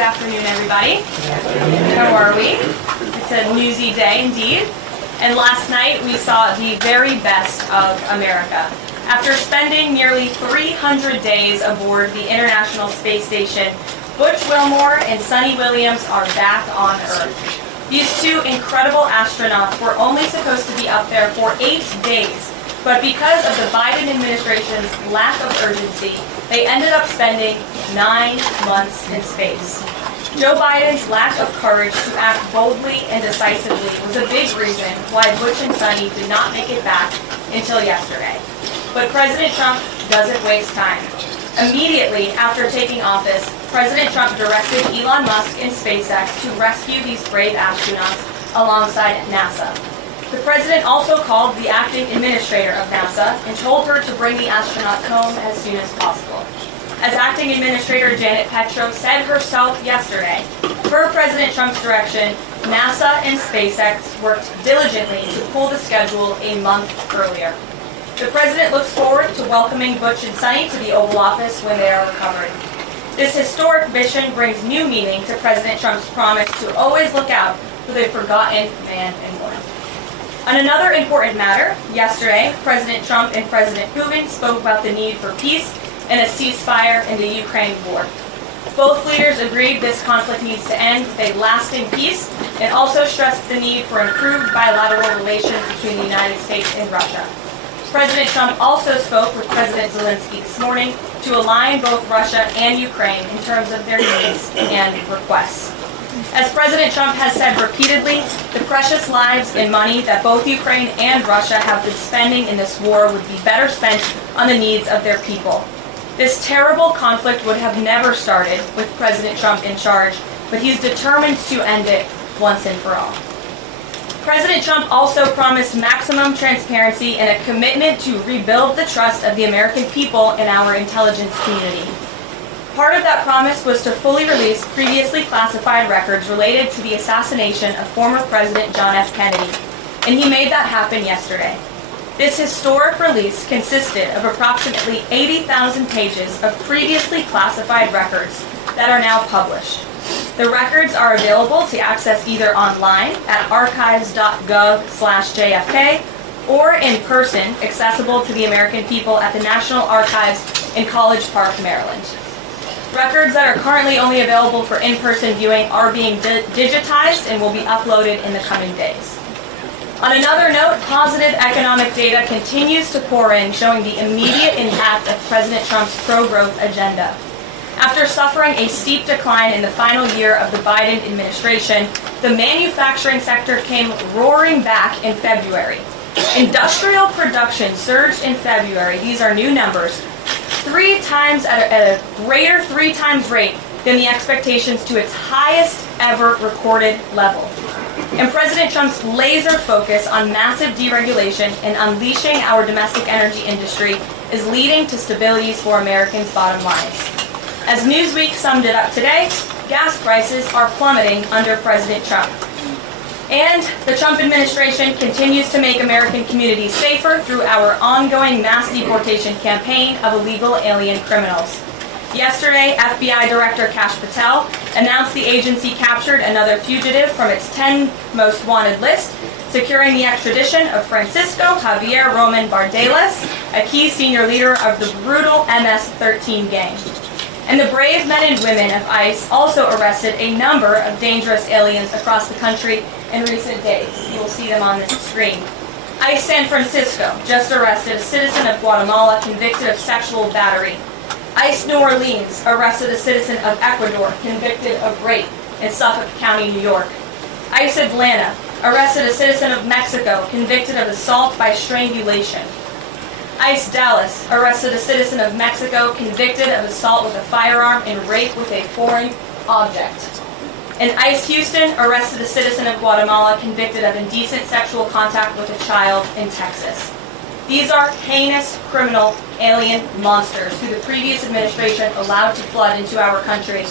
Good afternoon, everybody. How are we? It's a newsy day indeed. And last night we saw the very best of America. After spending nearly 300 days aboard the International Space Station, Butch Wilmore and Suni Williams are back on Earth. These two incredible astronauts were only supposed to be up there for 8 days, but because of the Biden administration's lack of urgency, they ended up spending 9 months in space. Joe Biden's lack of courage to act boldly and decisively was a big reason why Butch and Suni did not make it back until yesterday. But President Trump doesn't waste time. Immediately after taking office, President Trump directed Elon Musk and SpaceX to rescue these brave astronauts alongside NASA. The president also called the acting administrator of NASA and told her to bring the astronauts home as soon as possible. As acting administrator Janet Petro said herself yesterday, per President Trump's direction, NASA and SpaceX worked diligently to pull the schedule a month earlier. The president looks forward to welcoming Butch and Suni to the Oval Office when they are recovered. This historic mission brings new meaning to President Trump's promise to always look out for the forgotten man and woman. On another important matter, yesterday, President Trump and President Putin spoke about the need for peace and a ceasefire in the Ukraine war. Both leaders agreed this conflict needs to end with a lasting peace and also stressed the need for improved bilateral relations between the United States and Russia. President Trump also spoke with President Zelensky this morning to align both Russia and Ukraine in terms of their needs and requests. As President Trump has said repeatedly, the precious lives and money that both Ukraine and Russia have been spending in this war would be better spent on the needs of their people. This terrible conflict would have never started with President Trump in charge, but he's determined to end it once and for all. President Trump also promised maximum transparency and a commitment to rebuild the trust of the American people in our intelligence community. Part of that promise was to fully release previously classified records related to the assassination of former President John F. Kennedy, and he made that happen yesterday. This historic release consisted of approximately 80,000 pages of previously classified records that are now published. The records are available to access either online at archives.gov/JFK or in person, accessible to the American people at the National Archives in College Park, Maryland. Records that are currently only available for in-person viewing are being digitized and will be uploaded in the coming days. On another note, positive economic data continues to pour in, showing the immediate impact of President Trump's pro-growth agenda. After suffering a steep decline in the final year of the Biden administration, the manufacturing sector came roaring back in February. Industrial production surged in February, these are new numbers, 3 times at a greater 3 times rate than the expectations to its highest ever recorded level. And President Trump's laser focus on massive deregulation and unleashing our domestic energy industry is leading to stabilities for Americans' bottom lines. As Newsweek summed it up today, gas prices are plummeting under President Trump. And the Trump administration continues to make American communities safer through our ongoing mass deportation campaign of illegal alien criminals. Yesterday, FBI Director Kash Patel announced the agency captured another fugitive from its 10 most wanted list, securing the extradition of Francisco Javier Roman Bardelas, a key senior leader of the brutal MS-13 gang. And the brave men and women of ICE also arrested a number of dangerous aliens across the country in recent days. You will see them on this screen. ICE San Francisco just arrested a citizen of Guatemala convicted of sexual battery. ICE New Orleans arrested a citizen of Ecuador convicted of rape in Suffolk County, New York. ICE Atlanta arrested a citizen of Mexico convicted of assault by strangulation. ICE Dallas arrested a citizen of Mexico convicted of assault with a firearm and rape with a foreign object. And ICE Houston arrested a citizen of Guatemala convicted of indecent sexual contact with a child in Texas. These are heinous criminal alien monsters who the previous administration allowed to flood into our country.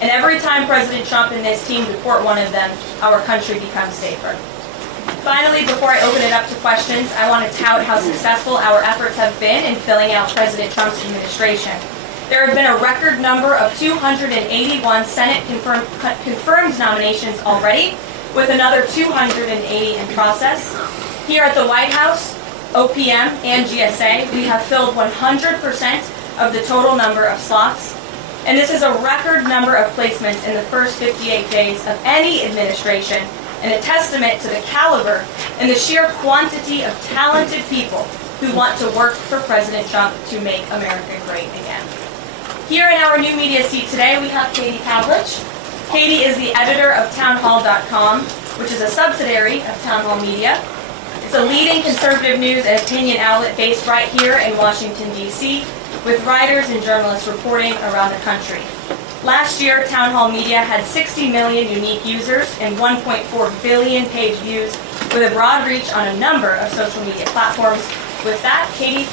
And every time President Trump and his team deport one of them, our country becomes safer. Finally, before I open it up to questions, I want to tout how successful our efforts have been in filling out President Trump's administration. There have been a record number of 281 Senate confirmed nominations already, with another 280 in process. Here at the White House, OPM, and GSA, we have filled 100% of the total number of slots. And this is a record number of placements in the first 58 days of any administration, and a testament to the caliber and the sheer quantity of talented people who want to work for President Trump to make America great again. Here in our new media seat today, we have Katie Pavlich. Katie is the editor of townhall.com, which is a subsidiary of Town Hall Media. It's a leading conservative news and opinion outlet based right here in Washington, D.C., with writers and journalists reporting around the country. Last year, Town Hall Media had 60 million unique users and 1.4 billion page views, with a broad reach on a number of social media platforms. With that, Katie,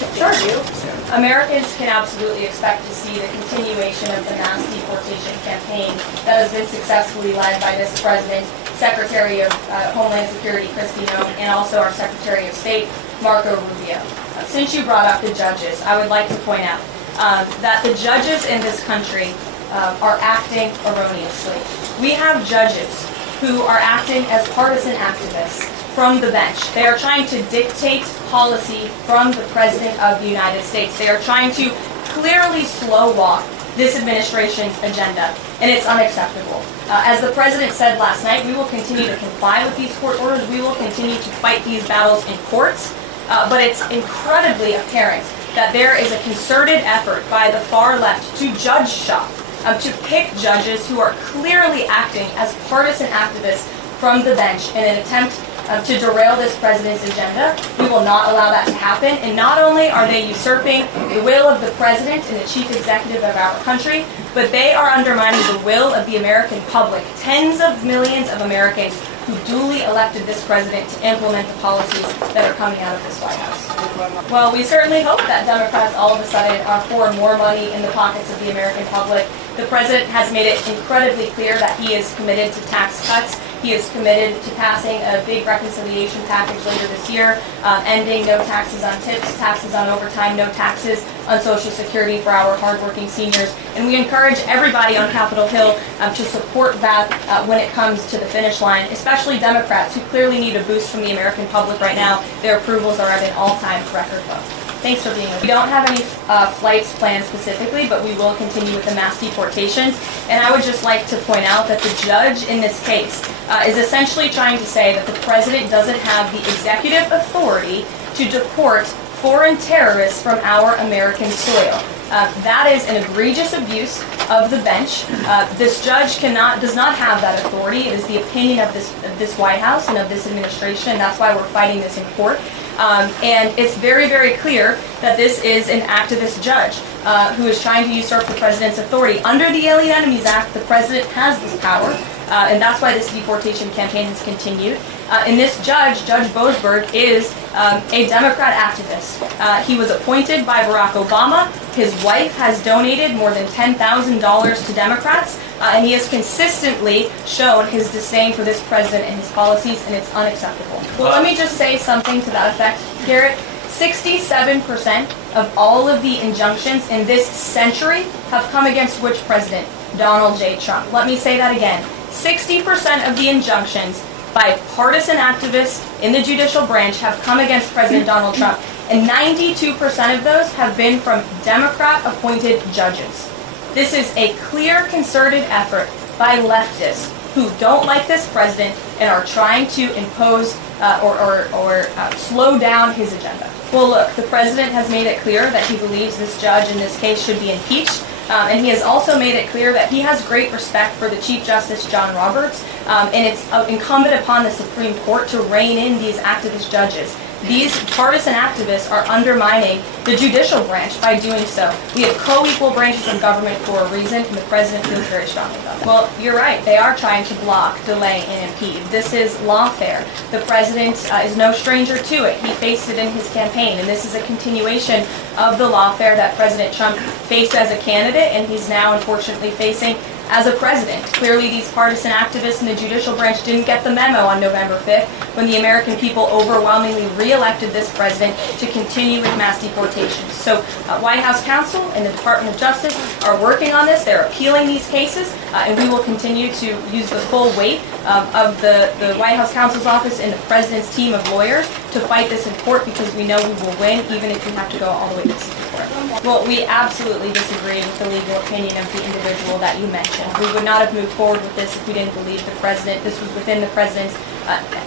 Americans can absolutely expect to see the continuation of the mass deportation campaign that has been successfully led by this president, Secretary of Homeland Security Kristi Noem, and also our Secretary of State, Marco Rubio. Since you brought up the judges, I would like to point out that the judges in this country are acting erroneously. We have judges who are acting as partisan activists from the bench. They are trying to dictate policy from the President of the United States. They are trying to clearly slow walk this administration's agenda, and it's unacceptable. As the President said last night, we will continue to comply with these court orders. We will continue to fight these battles in courts, but it's incredibly apparent that there is a concerted effort by the far left to judge shop, to pick judges who are clearly acting as partisan activists from the bench in an attempt to derail this president's agenda. We will not allow that to happen. And not only are they usurping the will of the president and the chief executive of our country, but they are undermining the will of the American public, tens of millions of Americans who duly elected this president to implement the policies that are coming out of this White House. Well, we certainly hope that Democrats all of a sudden are pouring more money in the pockets of the American public. The president has made it incredibly clear that he is committed to tax cuts. He is committed to passing a big reconciliation package later this year, ending no taxes on tips, taxes on overtime, no taxes on Social Security for our hardworking seniors. And we encourage everybody on Capitol Hill to support that when it comes to the finish line, especially Democrats who clearly need a boost from the American public right now. Their approvals are at an all-time record low. Thanks for being with us. We don't have any flights planned specifically, but we will continue with the mass deportations. And I would just like to point out that the judge in this case is essentially trying to say that the president doesn't have the executive authority to deport foreign terrorists from our American soil. That is an egregious abuse of the bench. This judge does not have that authority. It is the opinion of this White House and of this administration, and that's why we're fighting this in court. And it's very, very clear that this is an activist judge who is trying to usurp the president's authority. Under the Alien Enemies Act, the president has this power, and that's why this deportation campaign has continued. And this judge, Judge Boasberg, is a Democrat activist. He was appointed by Barack Obama. His wife has donated more than $10,000 to Democrats, and he has consistently shown his disdain for this president and his policies, and it's unacceptable. Well, let me just say something to that effect, Garrett. 67% of all of the injunctions in this century have come against which president? Donald J. Trump. Let me say that again. 60% of the injunctions by partisan activists in the judicial branch have come against President Donald Trump, and 92% of those have been from Democrat-appointed judges. This is a clear, concerted effort by leftists who don't like this president and are trying to impose or slow down his agenda. Well, look, the president has made it clear that he believes this judge in this case should be impeached. And he has also made it clear that he has great respect for the Chief Justice John Roberts, and it's incumbent upon the Supreme Court to rein in these activist judges. These partisan activists are undermining the judicial branch by doing so. We have co-equal branches of government for a reason, and the president feels very strongly about that. Well, you're right. They are trying to block, delay, and impede. This is lawfare. The president is no stranger to it. He faced it in his campaign, and this is a continuation of the lawfare that President Trump faced as a candidate, and he's now unfortunately facing as a president. Clearly, these partisan activists in the judicial branch didn't get the memo on November 5th when the American people overwhelmingly re-elected this president to continue with mass deportation. deportations. So White House counsel and the Department of Justice are working on this. They're appealing these cases, and we will continue to use the full weight of the White House counsel's office and the president's team of lawyers to fight this in court, because we know we will win, even if we have to go all the way to the Supreme Court. Well, we absolutely disagree with the legal opinion of the individual that you mentioned. We would not have moved forward with this if we didn't believe the president. This was within the president's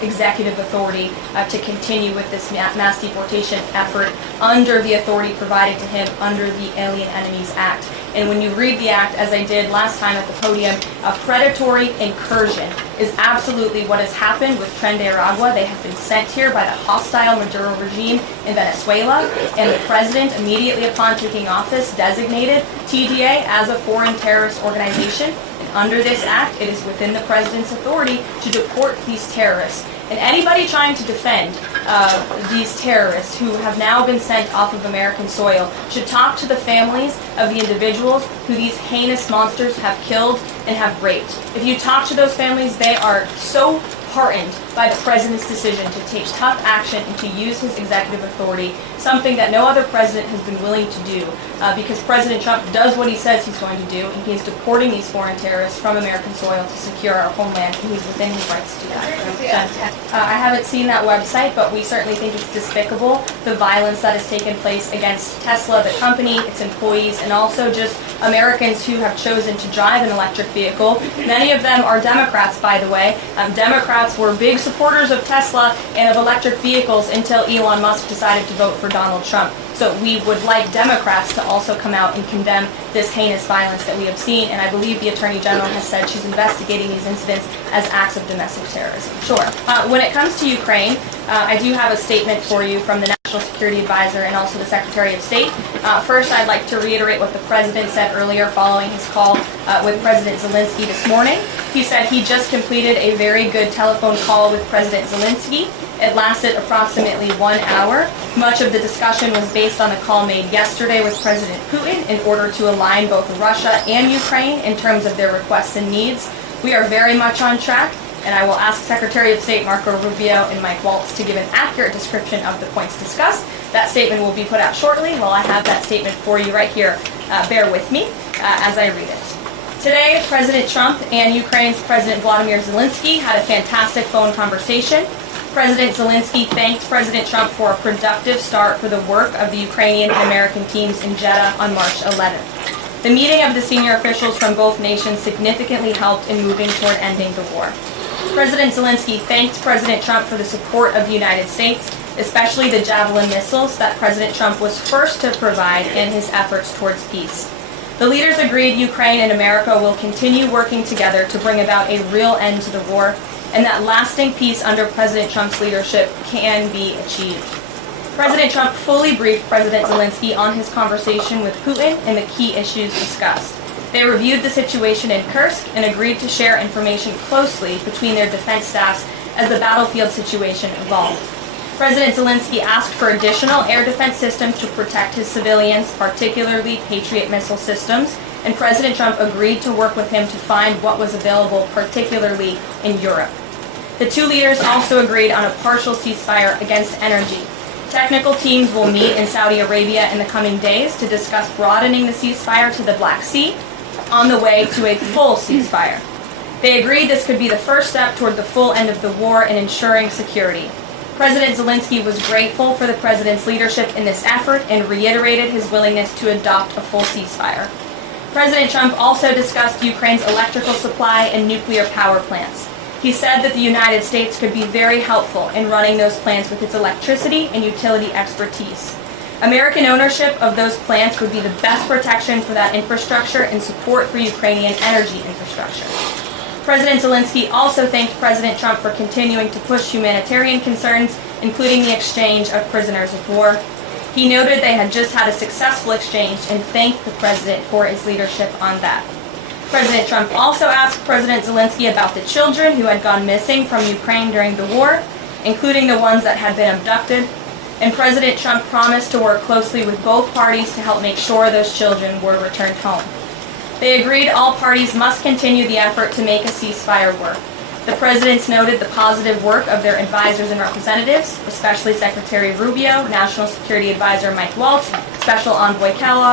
executive authority to continue with this mass deportation effort under the authority provided to him under the Alien Enemies Act. And when you read the act, as I did last time at the podium, a predatory incursion is absolutely what has happened with Tren de Aragua. They have been sent here by the hostile Maduro regime in Venezuela, and the president, immediately upon taking office, designated TDA as a foreign terrorist organization. Under this act, it is within the president's authority to deport these terrorists. And anybody trying to defend these terrorists who have now been sent off of American soil should talk to the families of the individuals who these heinous monsters have killed and have raped. If you talk to those families, they are so heartened by the president's decision to take tough action and to use his executive authority, something that no other president has been willing to do, because President Trump does what he says he's going to do, and he is deporting these foreign terrorists from American soil to secure our homeland, and he's within his rights to do that. I haven't seen that website, but we certainly think it's despicable, the violence that has taken place against Tesla, the company, its employees, and also just Americans who have chosen to drive an electric vehicle. Many of them are Democrats, by the way. Democrats were big supporters of Tesla and of electric vehicles until Elon Musk decided to vote for Donald Trump. So we would like Democrats to also come out and condemn this heinous violence that we have seen, and I believe the Attorney General has said she's investigating these incidents as acts of domestic terrorism. Sure. When it comes to Ukraine, I do have a statement for you from the National Security Advisor and also the Secretary of State. First, I'd like to reiterate what the President said earlier following his call with President Zelensky this morning. He said he just completed a very good telephone call with President Zelensky. It lasted approximately 1 hour. Much of the discussion was based on the call made yesterday with President Putin in order to align both Russia and Ukraine in terms of their requests and needs. We are very much on track, and I will ask Secretary of State Marco Rubio and Mike Waltz to give an accurate description of the points discussed. That statement will be put out shortly. While I have that statement for you right here, bear with me as I read it. Today, President Trump and Ukraine's President Volodymyr Zelensky had a fantastic phone conversation. President Zelensky thanked President Trump for a productive start for the work of the Ukrainian and American teams in Jeddah on March 11th. The meeting of the senior officials from both nations significantly helped in moving toward ending the war. President Zelensky thanked President Trump for the support of the United States, especially the Javelin missiles that President Trump was first to provide in his efforts towards peace. The leaders agreed Ukraine and America will continue working together to bring about a real end to the war, and that lasting peace under President Trump's leadership can be achieved. President Trump fully briefed President Zelensky on his conversation with Putin and the key issues discussed. They reviewed the situation in Kursk and agreed to share information closely between their defense staffs as the battlefield situation evolved. President Zelensky asked for additional air defense systems to protect his civilians, particularly Patriot missile systems, and President Trump agreed to work with him to find what was available, particularly in Europe. The two leaders also agreed on a partial ceasefire against energy. Technical teams will meet in Saudi Arabia in the coming days to discuss broadening the ceasefire to the Black Sea on the way to a full ceasefire. They agreed this could be the first step toward the full end of the war and ensuring security. President Zelensky was grateful for the president's leadership in this effort and reiterated his willingness to adopt a full ceasefire. President Trump also discussed Ukraine's electrical supply and nuclear power plants. He said that the United States could be very helpful in running those plants with its electricity and utility expertise. American ownership of those plants would be the best protection for that infrastructure and support for Ukrainian energy infrastructure. President Zelensky also thanked President Trump for continuing to push humanitarian concerns, including the exchange of prisoners of war. He noted they had just had a successful exchange and thanked the president for his leadership on that. President Trump also asked President Zelensky about the children who had gone missing from Ukraine during the war, including the ones that had been abducted, and President Trump promised to work closely with both parties to help make sure those children were returned home. They agreed all parties must continue the effort to make a ceasefire work. The presidents noted the positive work of their advisors and representatives, especially Secretary Rubio, National Security Advisor Mike Waltz, Special Envoy Kellogg,